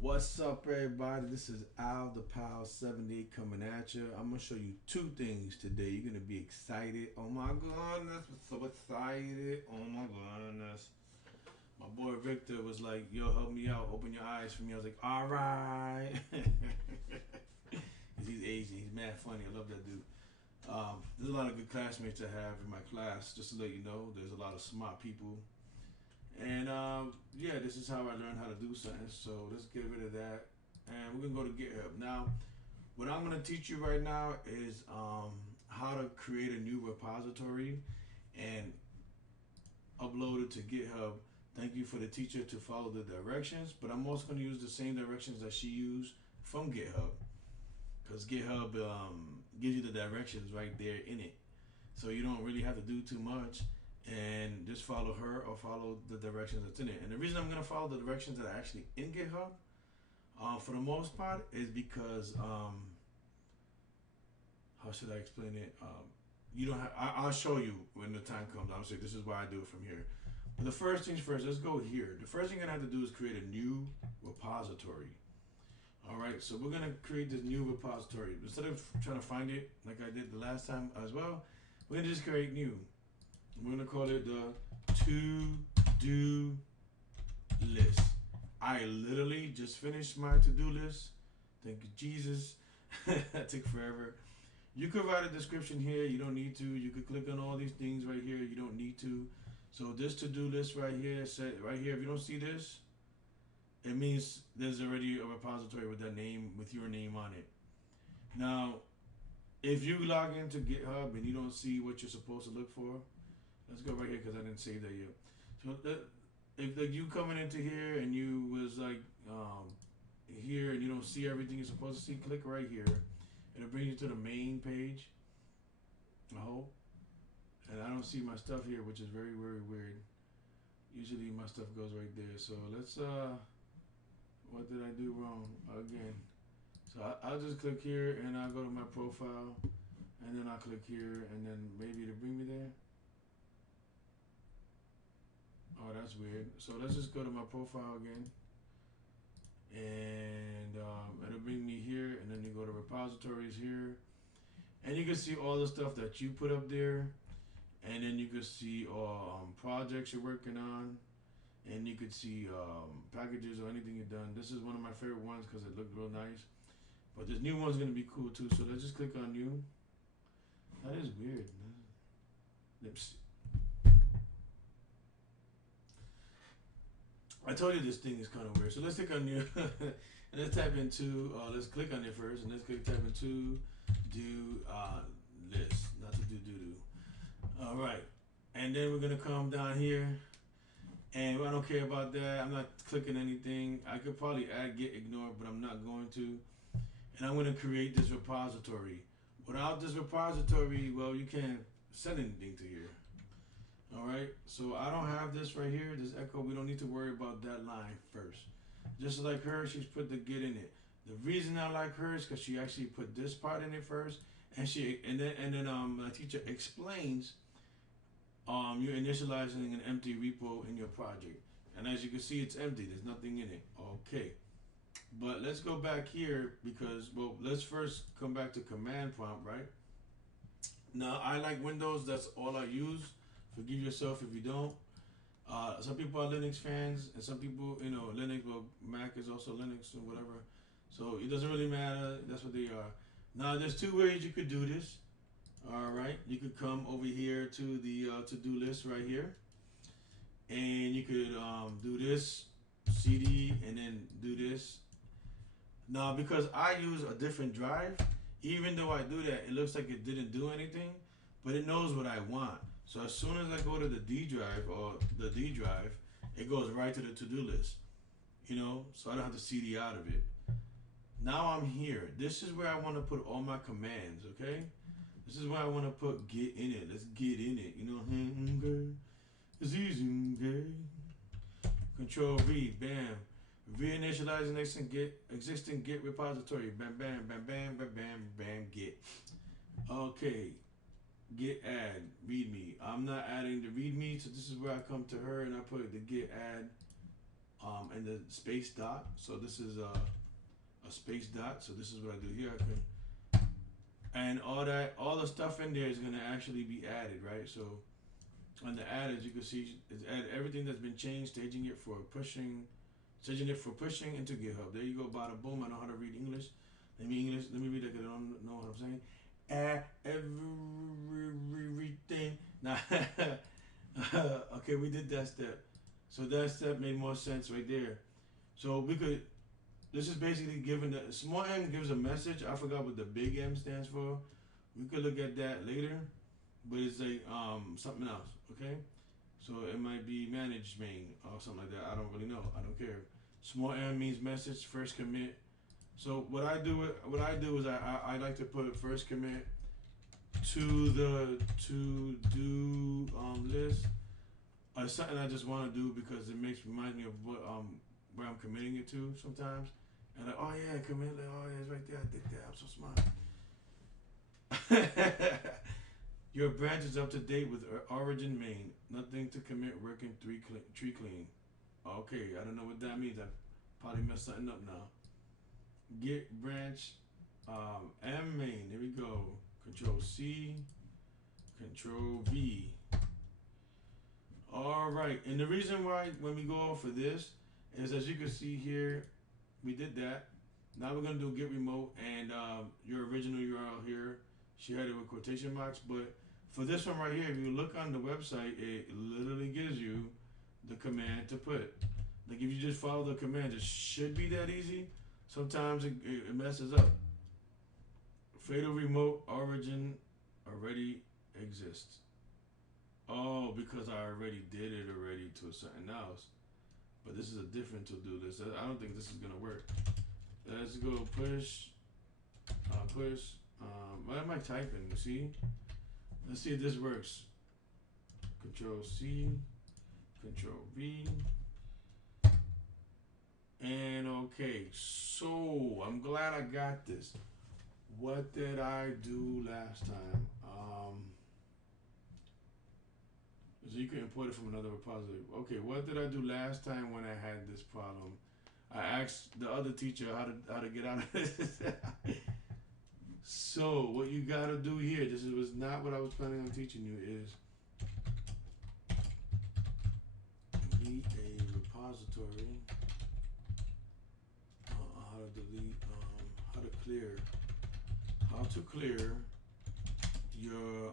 What's up, everybody? This is Al the Pal 78 coming at you. I'm gonna show you two things today. You're gonna be excited. Oh my goodness, I'm so excited. Oh my goodness. My boy Victor was like, "Yo, help me out. Open your eyes for me." I was like, "All right." He's Asian. He's mad funny. I love that dude. There's a lot of good classmates I have in my class. Just to let you know, there's a lot of smart people. And yeah, this is how I learned how to do something. So let's get rid of that. And we're gonna go to GitHub. Now, what I'm gonna teach you right now is how to create a new repository and upload it to GitHub. Thank you for the teacher to follow the directions, but I'm also gonna use the same directions that she used from GitHub because GitHub gives you the directions right there in it. So you don't really have to do too much and just follow her or follow the directions that's in it. And the reason I'm gonna follow the directions that are actually in GitHub, for the most part, is because how should I explain it? You don't have. I'll show you when the time comes. I'll say this is why I do it from here. But the first things first. Let's go here. The first thing you're gonna have to do is create a new repository. All right. So we're gonna create this new repository. Instead of trying to find it like I did the last time as well, we're gonna just create new. We're gonna call it the to-do list. I literally just finished my to-do list. Thank you, Jesus. That took forever. You could write a description here. You don't need to. You could click on all these things right here. You don't need to. So this to-do list right here, set right here. If you don't see this, it means there's already a repository with that name, with your name on it. Now, if you log into GitHub and you don't see what you're supposed to look for, let's go right here because I didn't save that yet. So if like you coming into here and you was like here and you don't see everything you're supposed to see, click right here. It'll bring you to the main page. I hope. And I don't see my stuff here, which is very, very weird. Usually my stuff goes right there. So let's what did I do wrong again? So I'll just click here and I'll go to my profile and then I'll click here and then maybe it'll bring me there. Oh, that's weird. So let's just go to my profile again. And it'll bring me here. And then you go to repositories here. And you can see all the stuff that you put up there. And then you can see all projects you're working on. And you could see packages or anything you've done. This is one of my favorite ones because it looked real nice. But this new one's going to be cool too. So let's just click on new. That is weird. Let's I told you this thing is kind of weird. So let's click on new. And let's type into, let's click on it first. And let's type into do list. Not to do. All right. And then we're going to come down here. And I don't care about that. I'm not clicking anything. I could probably add get ignore, but I'm not going to. And I'm going to create this repository. Without this repository, well, you can't send anything to here. All right, so I don't have this right here, this echo. We don't need to worry about that line first. Just like her, she's put the get in it. The reason I like her is because she actually put this part in it first, and then my teacher explains you're initializing an empty repo in your project, and as you can see, it's empty. There's nothing in it. Okay, but let's go back here because let's first come back to command prompt, right? Now I like Windows. That's all I use. Forgive yourself if you don't. Some people are Linux fans, and some people, Linux, well, Mac is also Linux or whatever. So it doesn't really matter. That's what they are. Now, there's two ways you could do this. All right, you could come over here to the to-do list right here, and you could do this CD and then do this. Now, because I use a different drive, even though I do that, it looks like it didn't do anything, but it knows what I want. So as soon as I go to the D drive or the D drive, it goes right to the to-do list. So I don't have to CD out of it. Now I'm here. This is where I want to put all my commands, okay? This is where I want to put get in it. Let's get in it. It's easy, okay? Control V, bam. Reinitializing existing Git repository. Bam, bam, bam, bam, bam, bam, bam, Git. Okay. Get add readme. I'm not adding the readme, so this is where I come to her and I put the get add and the space dot. So this is a space dot. So this is what I do here. I can, and all the stuff in there is gonna actually be added, right? So on the added, you can see it's added everything that's been changed, staging it for pushing into GitHub. There you go, bada boom. I know how to read English. Let me read it because I don't know what I'm saying. Everything. Nah. Okay, we did that step. So that step made more sense right there. So we could. This is basically giving the small m gives a message. I forgot what the big M stands for. We could look at that later, but it's like something else. Okay, so it might be manage main or something like that. I don't really know. I don't care. Small m means message first commit. So what I do is I like to put first commit to the to do list. It's something I just want to do because it reminds me of what where I'm committing it to sometimes. And like, oh yeah, commit. Like, oh yeah, it's right there. I did that. I'm so smart. Your branch is up to date with origin main. Nothing to commit. Working tree clean. Okay, I don't know what that means. I probably messed something up now. Git branch M main. Here we go. Control C. Control V. All right, and the reason why when we go off of this is, as you can see here, we did that. Now we're gonna do git remote and your original URL here. She had it with quotation marks, but for this one right here, if you look on the website, it literally gives you the command to put. Like if you just follow the command, it should be that easy. Sometimes it messes up. Fatal remote origin already exists. Oh, because I already did it already to something else. But this is a different to-do list. I don't think this is gonna work. Let's go push. What am I typing? See? Let's see if this works. Control C, Control V. And okay, so I'm glad I got this. What did I do last time? So you can import it from another repository. Okay, what did I do last time when I had this problem? I asked the other teacher how to get out of this. So what you gotta do here, this was not what I was planning on teaching you, is delete a repository. How to delete, how to clear your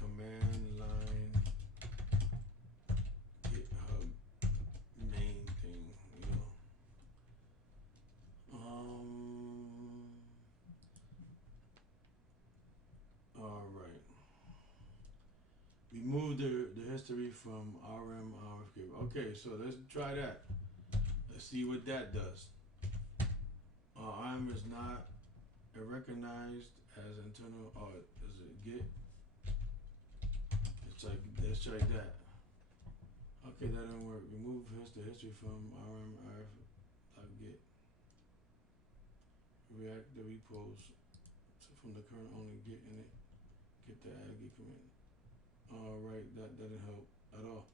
command line GitHub main thing, you know. All right. We moved the history from RM RFK. Okay, so let's try that. Let's see what that does. RM is not recognized as internal. Oh, is it Git? Let's try that. Okay, that didn't work. Remove the history from RM RF.git. React the repos from the current only Git in it. Get the add Git commit. All right, that didn't help at all.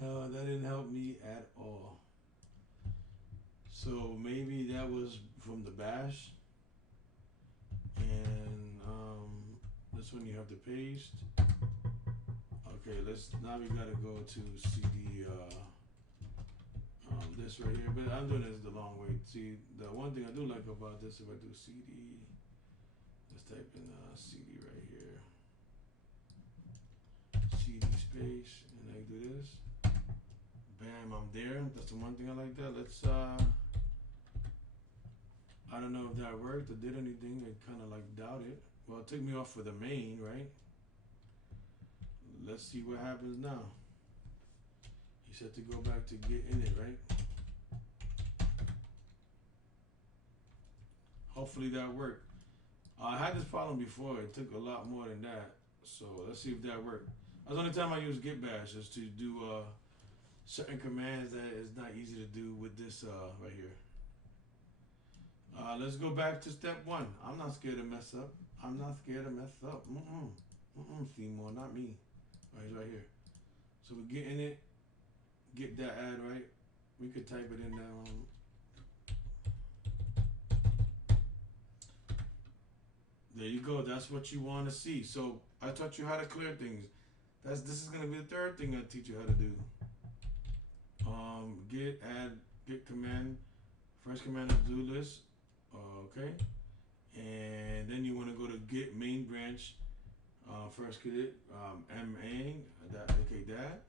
That didn't help me at all. So maybe that was from the bash. And this one you have to paste. Okay, now we gotta go to CD this right here, but I'm doing this the long way. See, the one thing I do like about this, if I do CD, let's type in CD right here. CD space, and I do this. Bam, I'm there. That's the one thing I like that. Let's I don't know if that worked or did anything. I kind of like doubt it. Well, it took me off for the main, right? Let's see what happens now. He said to go back to get in it, right? Hopefully that worked. I had this problem before. It took a lot more than that. So let's see if that worked. That's the only time I use git bash is to do certain commands that is not easy to do with this right here. Let's go back to step one. I'm not scared to mess up. I'm not scared to mess up. Seymour, not me. Right, it's right here. So we're getting it. get that ad right, we could type it in there. There you go. That's what you want to see. So I taught you how to clear things. This is gonna be the third thing I teach you how to do. Get add get command. First command is do list. Okay, and then you want to go to get main branch. First get MA that okay that,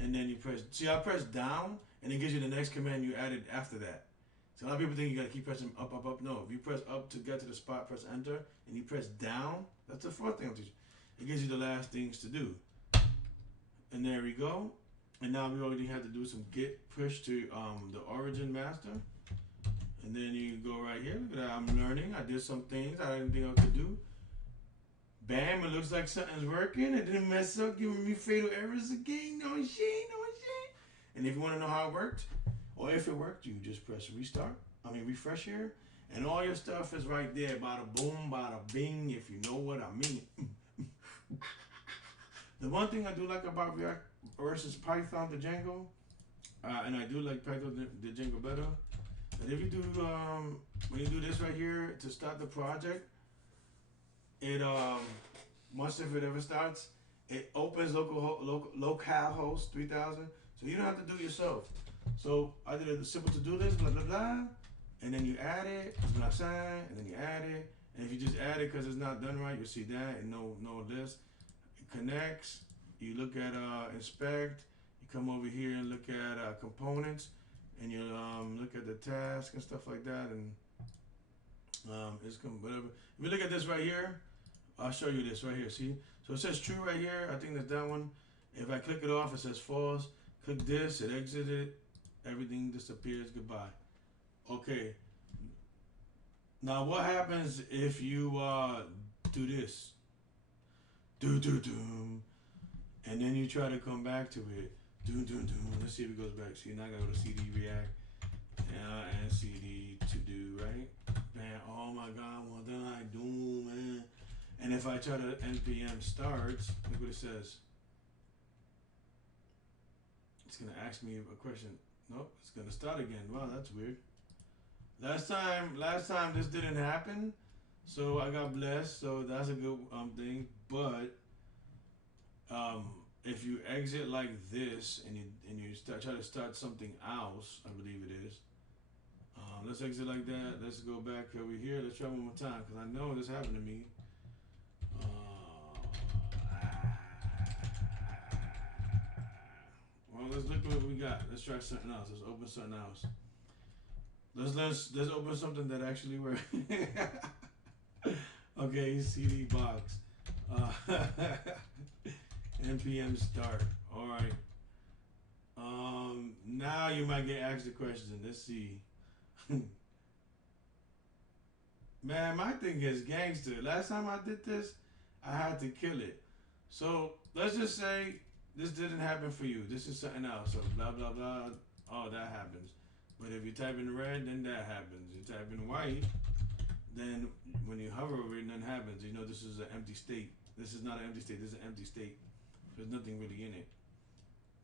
and then you press. See, I press down, and it gives you the next command you added after that. So a lot of people think you gotta keep pressing up, up, up. No, if you press up to get to the spot, press enter, and you press down. That's the fourth thing I'm teaching. It gives you the last things to do. And there we go. And now we already had to do some get push to the origin master. And then you go right here. Look at that. I'm learning. I did some things I didn't think I could do. Bam, it looks like something's working. It didn't mess up, giving me fatal errors again. No shit, no shit. And if you want to know how it worked, or if it worked, you just press refresh here. And all your stuff is right there. Bada boom, bada bing, if you know what I mean. The one thing I do like about React versus Python to Django, and I do like Python to Django better, that if you do, when you do this right here to start the project, it, once if it ever starts, it opens localhost 3000, so you don't have to do it yourself. So I did a simple to-do list, blah, blah, blah, and then you add it, and then you add it, and if you just add it because it's not done right, you'll see that, and no list. Connects, you look at inspect, you come over here and look at components, and you look at the task and stuff like that, and it's whatever. If you look at this right here, I'll show you this right here. See, so it says true right here. I think that's that one. If I click it off, it says false. Click this, it exits it, everything disappears. Goodbye. Okay. Now what happens if you do this? And then you try to come back to it. Let's see if it goes back. See, now I gotta go to CD React and CD to do, right? Man, oh my God, what did I do, man? And if I try to npm starts, look what it says. It's gonna ask me a question. Nope, it's gonna start again. Wow, that's weird. Last time this didn't happen. So I got blessed, so that's a good thing. But if you exit like this and you try to start something else, I believe it is. Let's exit like that. Let's go back over here. Let's try one more time because I know this happened to me. Well, let's look at what we got. Let's try something else. Let's open something else. Let's open something that actually works. Okay, CD box. npm start. All right. Now you might get asked the question. Let's see. Man, my thing is gangster. Last time I did this, I had to kill it. So let's just say this didn't happen for you. This is something else. So blah blah blah. Oh, that happens. But if you type in red, then that happens. You type in white, then when you hover over it, nothing happens. You know this is an empty state. This is not an empty state. This is an empty state. There's nothing really in it.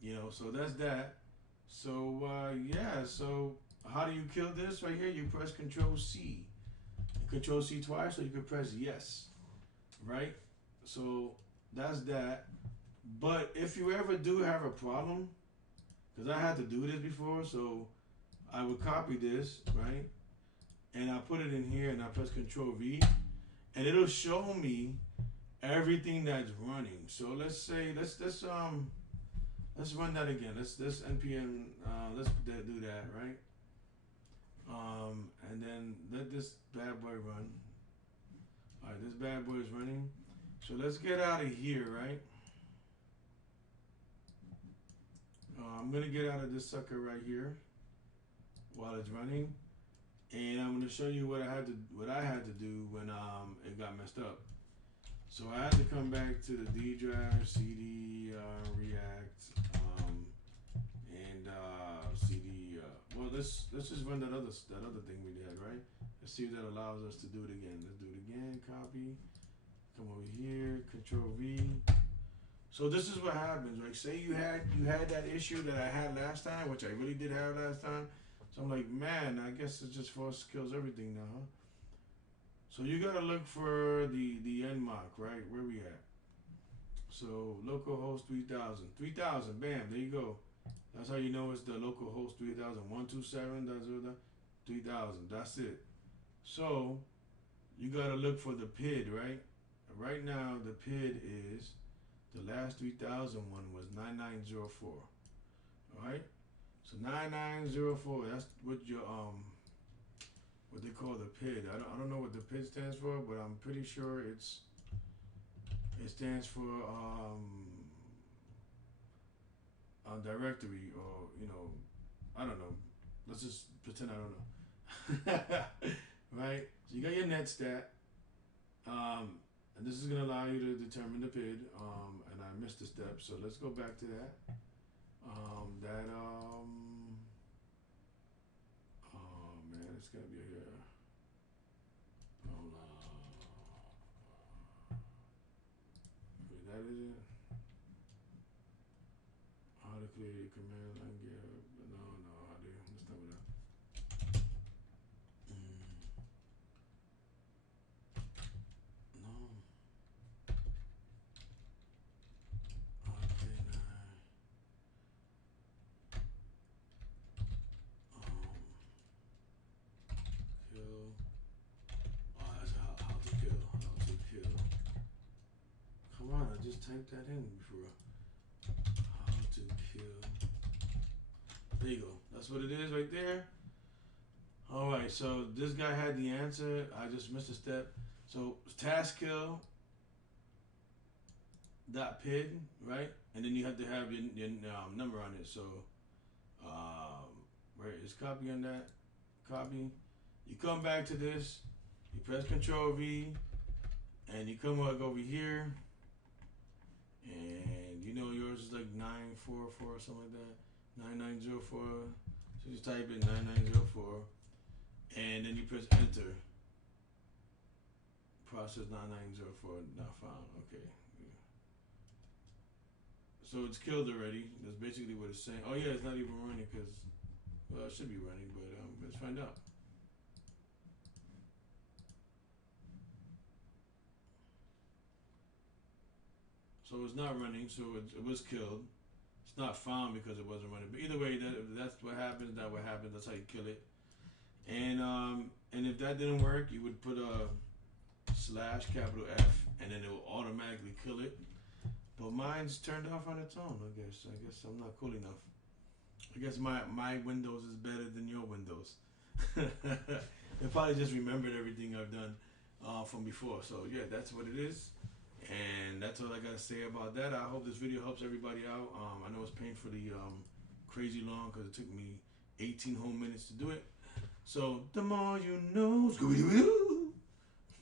You know, so that's that. So yeah. So how do you kill this right here? You press Control C. Control C twice, so you can press yes. Right. So that's that. But if you ever do have a problem, because I had to do this before, so I would copy this, right? And I put it in here and I press Control V and it'll show me everything that's running. So let's say let's run that again. Let's npm let's do that, right? And then let this bad boy run. Alright, this bad boy is running. So let's get out of here, right? I'm gonna get out of this sucker right here while it's running, and I'm gonna show you what I had to do when it got messed up. So I had to come back to the D drive, CD React, and CD. Well, let's just run that other thing we did, right? Let's see if that allows us to do it again. Let's do it again. Copy. Come over here. Control V. So this is what happens, right? Say you had that issue that I had last time, which I really did have last time. So I'm like, man, I guess it's just false kills everything now, huh? So you gotta look for the nmock, right? Where we at? So localhost 3000, 3000, bam, there you go. That's how you know it's the localhost 3000, 127.0.3000. That's it. So you gotta look for the PID, right? Right now the PID is the last 3000 one was 9904. Alright? So 9904, that's what your what they call the PID. I don't know what the PID stands for, but I'm pretty sure it stands for directory, or I don't know. Let's just pretend I don't know. Right? So you got your net stat. And this is gonna allow you to determine the PID. And I missed a step, so let's go back to that. Oh man, it's gonna be here. Hold on. Wait, that is it. How to clear your command line gear? No, how to? Let's start with that. No. Okay, now. Kill. Oh, that's how to kill. How to kill. Come on, I just typed that in before. How to kill. There you go. That's what it is right there. Alright, so this guy had the answer. I just missed a step. So task kill dot PID, right? And then you have to have your number on it. So where is copy on that? Copy. You come back to this, you press Control V, and you come like over here, and yours is like 944 or something like that. 9904. So just type in 9904, and then you press enter. Process 9904 not found. Okay. So it's killed already. That's basically what it's saying. Oh yeah, it's not even running because, well, it should be running, but let's find out. So it's not running, so it was killed. It's not found because it wasn't running. But either way, that's what happens. That's how you kill it. And if that didn't work, you would put a / capital F, and then it will automatically kill it. But mine's turned off on its own. I guess I'm not cool enough. I guess my Windows is better than your Windows. It probably just remembered everything I've done from before. So yeah, that's what it is. And that's all I gotta say about that. I hope this video helps everybody out. I know it's painfully crazy long because it took me 18 whole minutes to do it. So the more you know, Scooby-Doo.